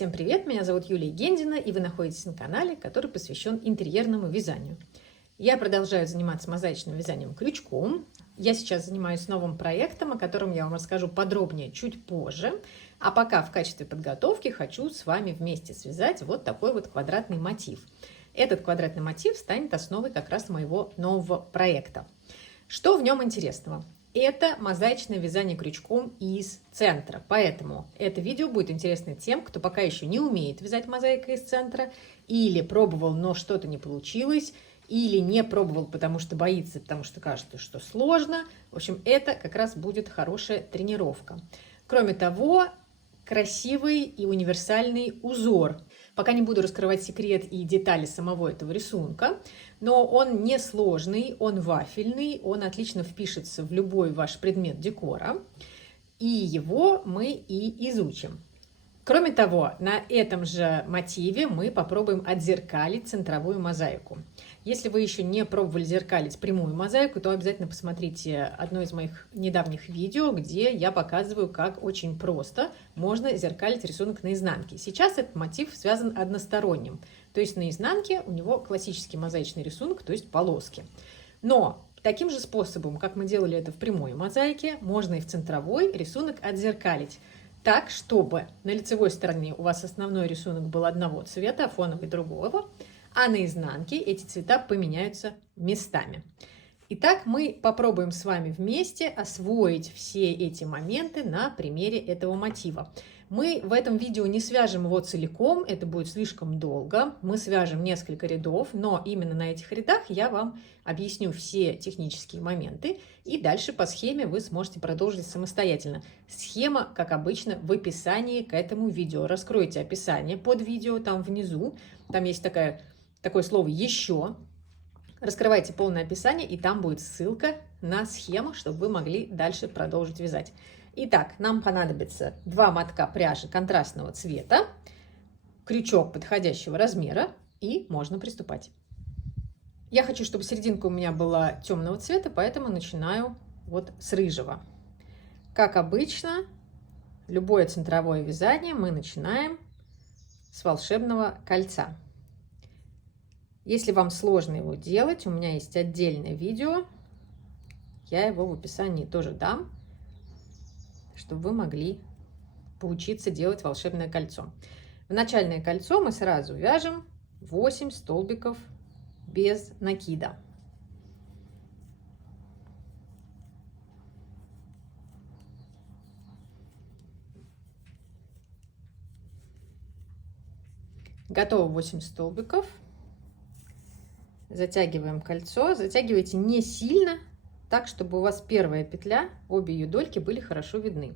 Всем привет, меня зовут Юлия Гендина, и вы находитесь на канале, который посвящен интерьерному вязанию. Я продолжаю заниматься мозаичным вязанием крючком. Я сейчас занимаюсь новым проектом, о котором я вам расскажу подробнее чуть позже. А пока в качестве подготовки хочу с вами вместе связать вот такой вот квадратный мотив. Этот квадратный мотив станет основой как раз моего нового проекта. Что в нем интересного? Это мозаичное вязание крючком из центра, поэтому это видео будет интересно тем, кто пока еще не умеет вязать мозаикой из центра, или пробовал, но что-то не получилось, или не пробовал, потому что боится, потому что кажется, что сложно. В общем, это как раз будет хорошая тренировка. Кроме того, красивый и универсальный узор. Пока не буду раскрывать секрет и детали самого этого рисунка, но он не сложный, он вафельный, он отлично впишется в любой ваш предмет декора, и его мы и изучим. Кроме того, на этом же мотиве мы попробуем отзеркалить центровую мозаику. Если вы еще не пробовали зеркалить прямую мозаику, то обязательно посмотрите одно из моих недавних видео, где я показываю, как очень просто можно зеркалить рисунок на изнанке. Сейчас этот мотив связан односторонним, то есть на изнанке у него классический мозаичный рисунок, то есть полоски. Но таким же способом, как мы делали это в прямой мозаике, можно и в центровой рисунок отзеркалить. Так, чтобы на лицевой стороне у вас основной рисунок был одного цвета, а фоновый другого, а на изнанке эти цвета поменяются местами. Итак, мы попробуем с вами вместе освоить все эти моменты на примере этого мотива. Мы в этом видео не свяжем его целиком, это будет слишком долго. Мы свяжем несколько рядов, но именно на этих рядах я вам объясню все технические моменты. И дальше по схеме вы сможете продолжить самостоятельно. Схема, как обычно, в описании к этому видео. Раскройте описание под видео там внизу. Там есть такое слово «Еще». Раскрывайте полное описание, и там будет ссылка на схему, чтобы вы могли дальше продолжить вязать. Итак, нам понадобится 2 мотка пряжи контрастного цвета, крючок подходящего размера, и можно приступать. Я хочу, чтобы серединка у меня была темного цвета, поэтому начинаю вот с рыжего. Как обычно, любое центровое вязание мы начинаем с волшебного кольца. Если вам сложно его делать, у меня есть отдельное видео, я его в описании тоже дам, чтобы вы могли поучиться делать волшебное кольцо. В начальное кольцо мы сразу вяжем 8 столбиков без накида. Готово 8 столбиков. Затягиваем кольцо. Затягивайте не сильно, так, чтобы у вас первая петля, обе ее дольки были хорошо видны.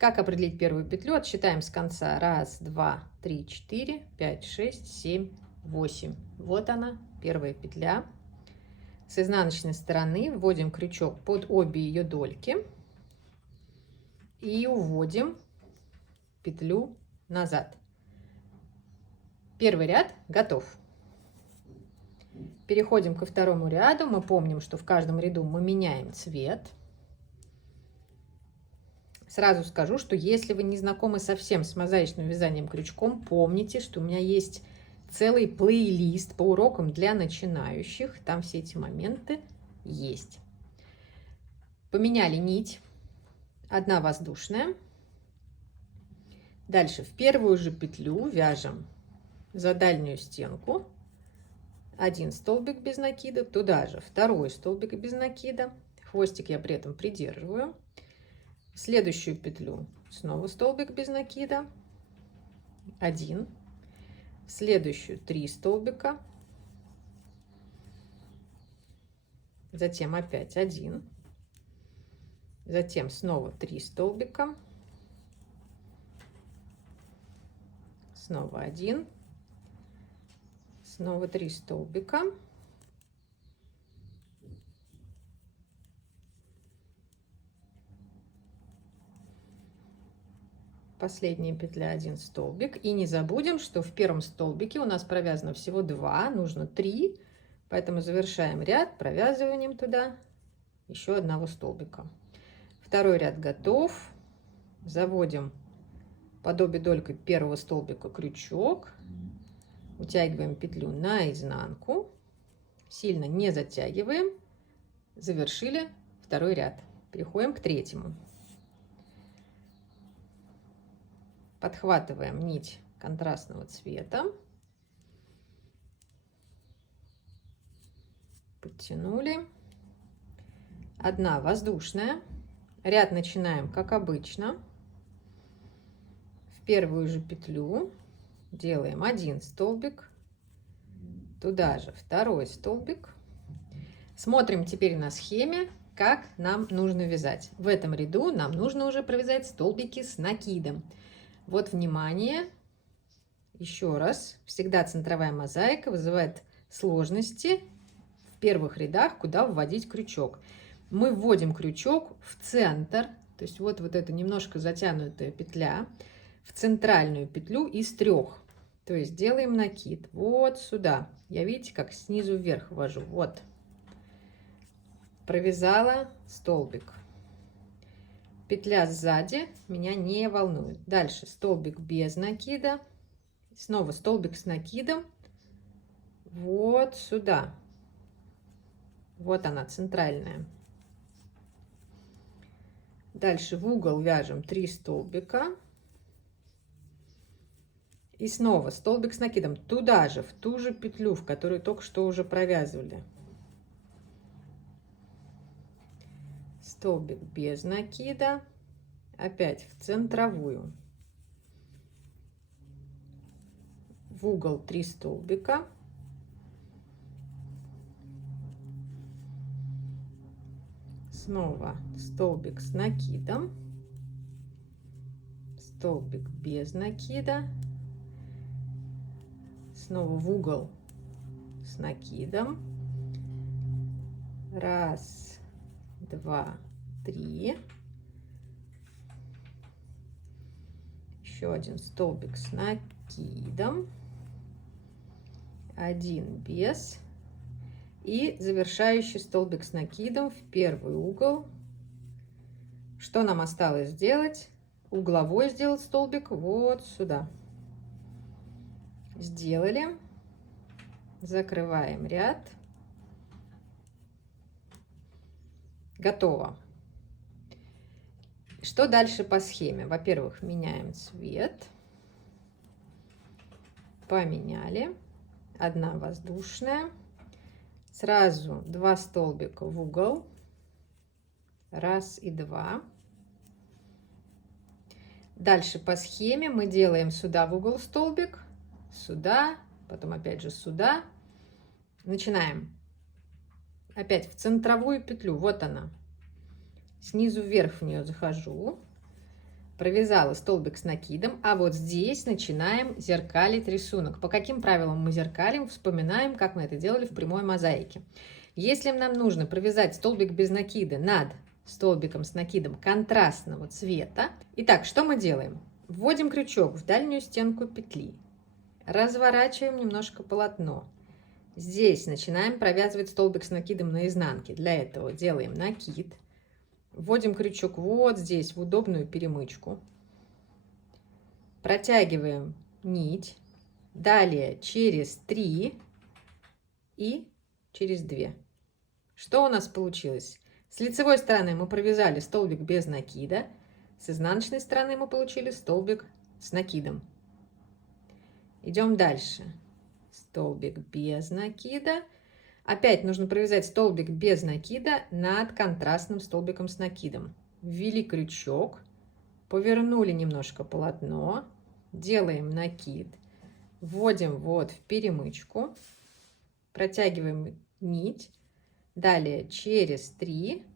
Как определить первую петлю? Отсчитаем с конца. 1, 2, 3, 4, 5, 6, 7, 8. Вот она, первая петля. С изнаночной стороны вводим крючок под обе ее дольки и уводим петлю назад. Первый ряд готов. Переходим ко второму ряду. Мы помним, что в каждом ряду мы меняем цвет. Сразу скажу, что если вы не знакомы совсем с мозаичным вязанием крючком, помните, что у меня есть целый плейлист по урокам для начинающих. Там все эти моменты есть. Поменяли нить. 1 воздушная. Дальше в первую же петлю вяжем за дальнюю стенку 1 столбик без накида, туда же 2 столбик без накида, хвостик я при этом придерживаю, в следующую петлю снова столбик без накида, 1, в следующую 3 столбика, затем опять 1, затем снова 3 столбика, снова 1, снова 3 столбика, последняя петля 1 столбик, и не забудем, что в первом столбике у нас провязано всего 2, нужно 3, поэтому завершаем ряд провязыванием туда еще 1 столбика. Второй ряд готов, заводим подобие долькой первого столбика крючок, утягиваем петлю наизнанку, сильно не затягиваем, завершили второй ряд. Переходим к третьему. Подхватываем нить контрастного цвета, подтянули, одна воздушная, ряд начинаем как обычно, в первую же петлю делаем один столбик, туда же второй столбик. Смотрим теперь на схеме, как нам нужно вязать. В этом ряду нам нужно уже провязать столбики с накидом. Вот, внимание, еще раз, всегда центровая мозаика вызывает сложности в первых рядах, куда вводить крючок. Мы вводим крючок в центр, то есть вот эта немножко затянутая петля, в центральную петлю из трех. То есть делаем накид вот сюда. Я, видите, как снизу вверх ввожу. Вот. Провязала столбик. Петля сзади меня не волнует. Дальше столбик без накида. Снова столбик с накидом. Вот сюда. Вот она, центральная. Дальше в угол вяжем 3 столбика. И снова столбик с накидом. Туда же, в ту же петлю, в которую только что уже провязывали. Столбик без накида, опять в центровую, в угол 3 столбика, снова столбик с накидом, столбик без накида, снова в угол с накидом, раз, два, 3, еще один столбик с накидом, один без, и завершающий столбик с накидом в первый угол. Что нам осталось сделать? Угловой сделать столбик вот сюда. Сделали, закрываем ряд. Готово. Что дальше по схеме? Во-первых, меняем цвет. Поменяли. Одна воздушная. Сразу 2 столбика в угол. Раз и 2. Дальше по схеме мы делаем сюда в угол столбик. Сюда. Потом опять же сюда. Начинаем. Опять в центровую петлю. Вот она. Снизу вверх в нее захожу. Провязала столбик с накидом. А вот здесь начинаем зеркалить рисунок. По каким правилам мы зеркалим? Вспоминаем, как мы это делали в прямой мозаике. Если нам нужно провязать столбик без накида над столбиком с накидом контрастного цвета. Итак, что мы делаем? Вводим крючок в дальнюю стенку петли. Разворачиваем немножко полотно. Здесь начинаем провязывать столбик с накидом на изнанке. Для этого делаем накид. Вводим крючок вот здесь, в удобную перемычку. Протягиваем нить. Далее через 3 и через 2. Что у нас получилось? С лицевой стороны мы провязали столбик без накида. С изнаночной стороны мы получили столбик с накидом. Идем дальше. Столбик без накида. Опять нужно провязать столбик без накида над контрастным столбиком с накидом. Ввели крючок, повернули немножко полотно, делаем накид, вводим вот в перемычку, протягиваем нить, далее через 3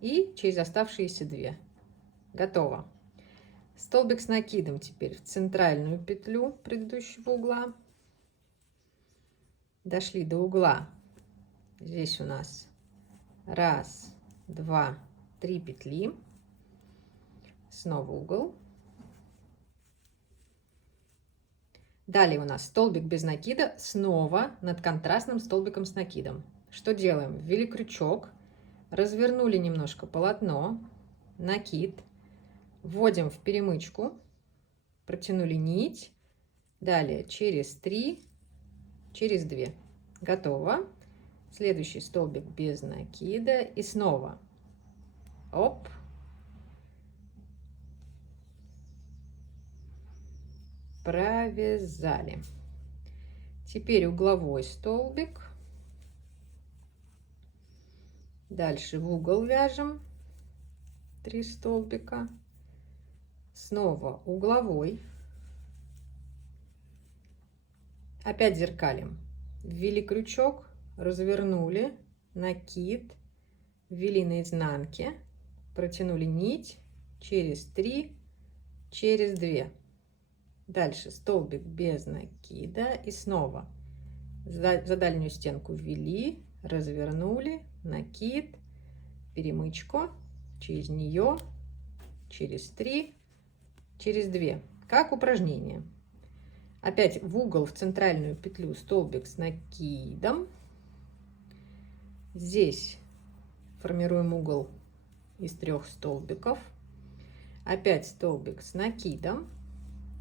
и через оставшиеся 2. Готово. Столбик с накидом теперь в центральную петлю предыдущего угла. Дошли до угла. Здесь у нас 1, 2, 3 петли. Снова угол. Далее у нас столбик без накида, снова над контрастным столбиком с накидом. Что делаем? Ввели крючок, развернули немножко полотно, накид, Вводим в перемычку, протянули нить, далее через 3, через 2. Готово. Следующий столбик без накида и снова оп, провязали. Теперь угловой столбик, дальше в угол вяжем 3 столбика, снова угловой, опять зеркалим, ввели крючок, развернули, накид, ввели на изнанке, протянули нить через 3, через 2. Дальше столбик без накида и снова за дальнюю стенку ввели, развернули, накид, перемычку, через нее, через 3, через 2. Как упражнение. Опять в угол, в центральную петлю столбик с накидом. Здесь формируем угол из 3 столбиков. Опять столбик с накидом.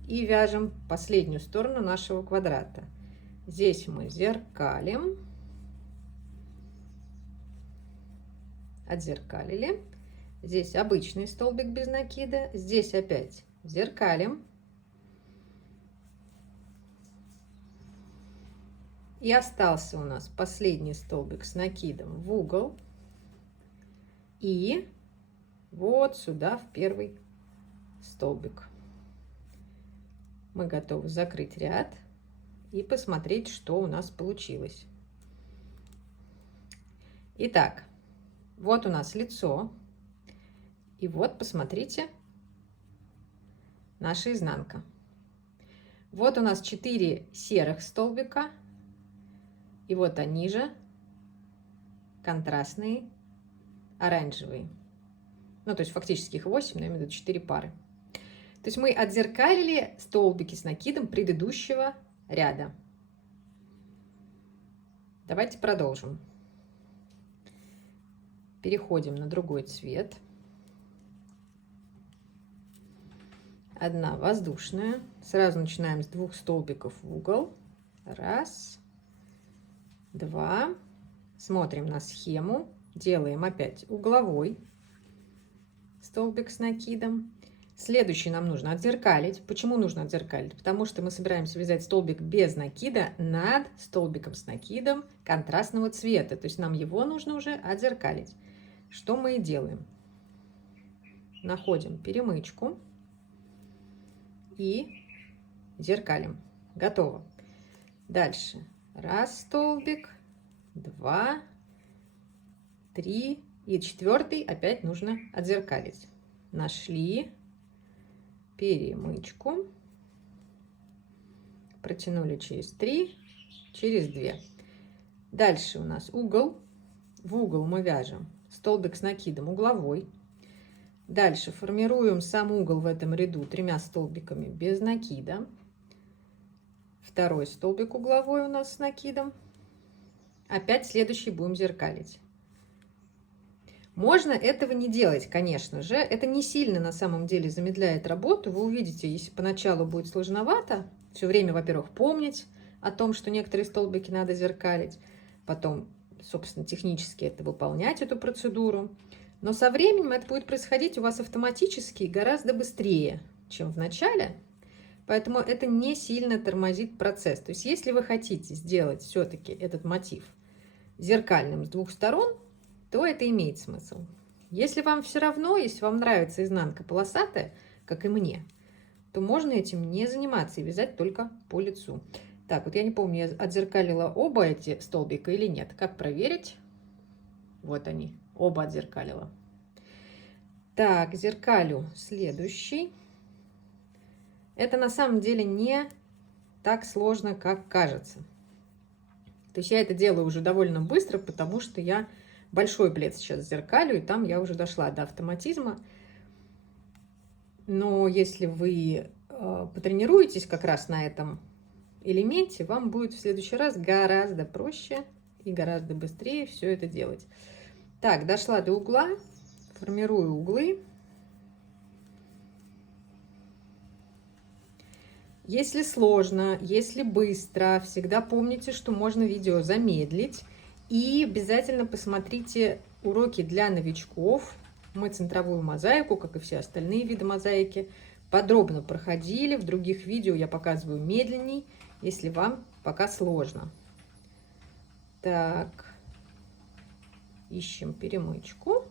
И вяжем последнюю сторону нашего квадрата. Здесь мы зеркалим, отзеркалили. Здесь обычный столбик без накида. Здесь опять зеркалим. И остался у нас последний столбик с накидом в угол. И вот сюда в первый столбик. Мы готовы закрыть ряд и посмотреть, что у нас получилось. Итак, вот у нас лицо. И вот, посмотрите, наша изнанка. Вот у нас 4 серых столбика. И вот они же, контрастные, оранжевые. Ну, то есть фактически их 8, но именно 4 пары. То есть мы отзеркалили столбики с накидом предыдущего ряда. Давайте продолжим. Переходим на другой цвет. Одна воздушная. Сразу начинаем с 2 столбиков в угол. 1, 2. Смотрим на схему. Делаем опять угловой столбик с накидом. Следующий нам нужно отзеркалить. Почему нужно отзеркалить? Потому что мы собираемся вязать столбик без накида над столбиком с накидом контрастного цвета. То есть нам его нужно уже отзеркалить. Что мы и делаем. Находим перемычку и зеркалим. Готово. Дальше. 1 столбик, 2, 3 и 4 опять нужно отзеркалить. Нашли перемычку, протянули через 3, через 2. Дальше у нас угол. В угол мы вяжем столбик с накидом угловой. Дальше формируем сам угол в этом ряду 3 столбиками без накида. Второй столбик угловой у нас с накидом. Опять следующий будем зеркалить. Можно этого не делать, конечно же. Это не сильно на самом деле замедляет работу. Вы увидите, если поначалу будет сложновато, все время, во-первых, помнить о том, что некоторые столбики надо зеркалить. Потом, собственно, технически это выполнять, эту процедуру. Но со временем это будет происходить у вас автоматически гораздо быстрее, чем в начале. Поэтому это не сильно тормозит процесс. То есть, если вы хотите сделать все-таки этот мотив зеркальным с 2 сторон, то это имеет смысл. Если вам все равно, если вам нравится изнанка полосатая, как и мне, то можно этим не заниматься и вязать только по лицу. Так, вот я не помню, я отзеркалила оба эти столбика или нет. Как проверить? Вот они, оба отзеркалила. Так, зеркалю следующий. Это на самом деле не так сложно, как кажется. То есть я это делаю уже довольно быстро, потому что я большой плед сейчас зеркалю, и там я уже дошла до автоматизма. Но если вы потренируетесь как раз на этом элементе, вам будет в следующий раз гораздо проще и гораздо быстрее все это делать. Так, дошла до угла, формирую углы. Если сложно, если быстро, всегда помните, что можно видео замедлить. И обязательно посмотрите уроки для новичков. Мы центровую мозаику, как и все остальные виды мозаики, подробно проходили. В других видео я показываю медленней, если вам пока сложно. Так, ищем перемычку.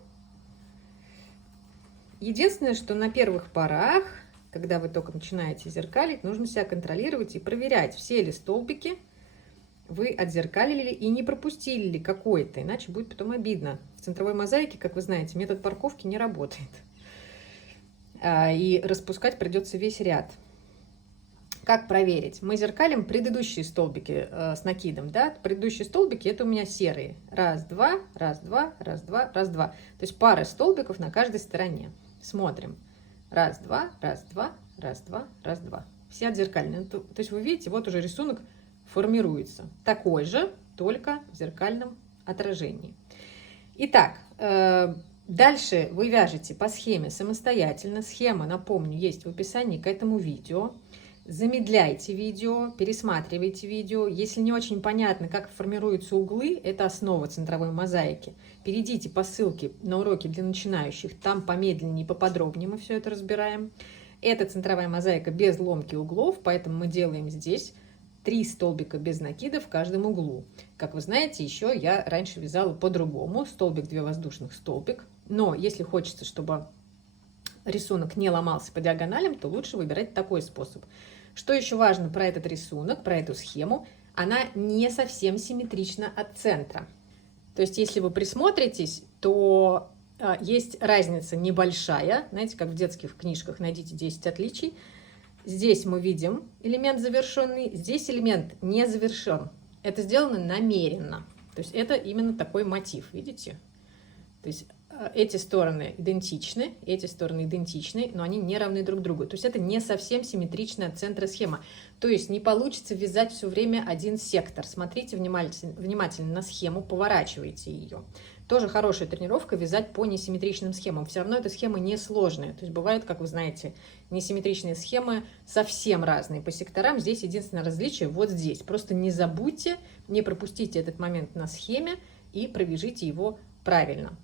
Единственное, что на первых порах, когда вы только начинаете зеркалить, нужно себя контролировать и проверять, все ли столбики вы отзеркалили и не пропустили ли какой-то, иначе будет потом обидно. В центровой мозаике, как вы знаете, метод парковки не работает. И распускать придется весь ряд. Как проверить? Мы зеркалим предыдущие столбики с накидом, да? Предыдущие столбики это у меня серые. Раз, два, раз, два, раз, два, раз, два. То есть пара столбиков на каждой стороне. Смотрим. Раз, два, раз, два, раз, два, раз, два. Все отзеркалены. То есть вы видите, вот уже рисунок формируется. Такой же, только в зеркальном отражении. Итак, дальше вы вяжете по схеме самостоятельно. Схема, напомню, есть в описании к этому видео. Замедляйте видео, пересматривайте видео. Если не очень понятно, как формируются углы, это основа центровой мозаики. Перейдите по ссылке на уроки для начинающих, там помедленнее и поподробнее мы все это разбираем. Это центровая мозаика без ломки углов, поэтому мы делаем здесь 3 столбика без накида в каждом углу. Как вы знаете, еще я раньше вязала по-другому. Столбик, 2 воздушных, столбик. Но если хочется, чтобы рисунок не ломался по диагоналям, то лучше выбирать такой способ. Что еще важно про этот рисунок, про эту схему? Она не совсем симметрична от центра. То есть, если вы присмотритесь, то есть разница небольшая. Знаете, как в детских книжках «Найдите 10 отличий». Здесь мы видим элемент завершенный, здесь элемент не завершен. Это сделано намеренно. То есть, это именно такой мотив, видите? То есть, эти стороны идентичны, эти стороны идентичны, но они не равны друг другу. То есть это не совсем симметричная от центра схема. То есть не получится вязать все время один сектор. Смотрите внимательно на схему, поворачивайте ее. Тоже хорошая тренировка вязать по несимметричным схемам. Все равно эта схема несложная. То есть бывают, как вы знаете, несимметричные схемы совсем разные по секторам. Здесь единственное различие вот здесь. Просто не забудьте, не пропустите этот момент на схеме и провяжите его правильно.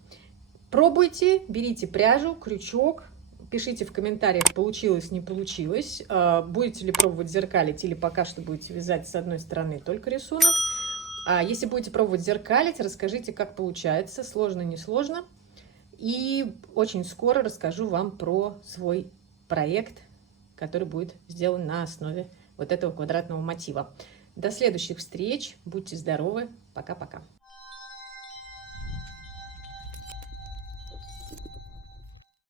Пробуйте, берите пряжу, крючок, пишите в комментариях, получилось, не получилось, будете ли пробовать зеркалить или пока что будете вязать с одной стороны только рисунок. А если будете пробовать зеркалить, расскажите, как получается, сложно, не сложно. И очень скоро расскажу вам про свой проект, который будет сделан на основе вот этого квадратного мотива. До следующих встреч, будьте здоровы, пока-пока.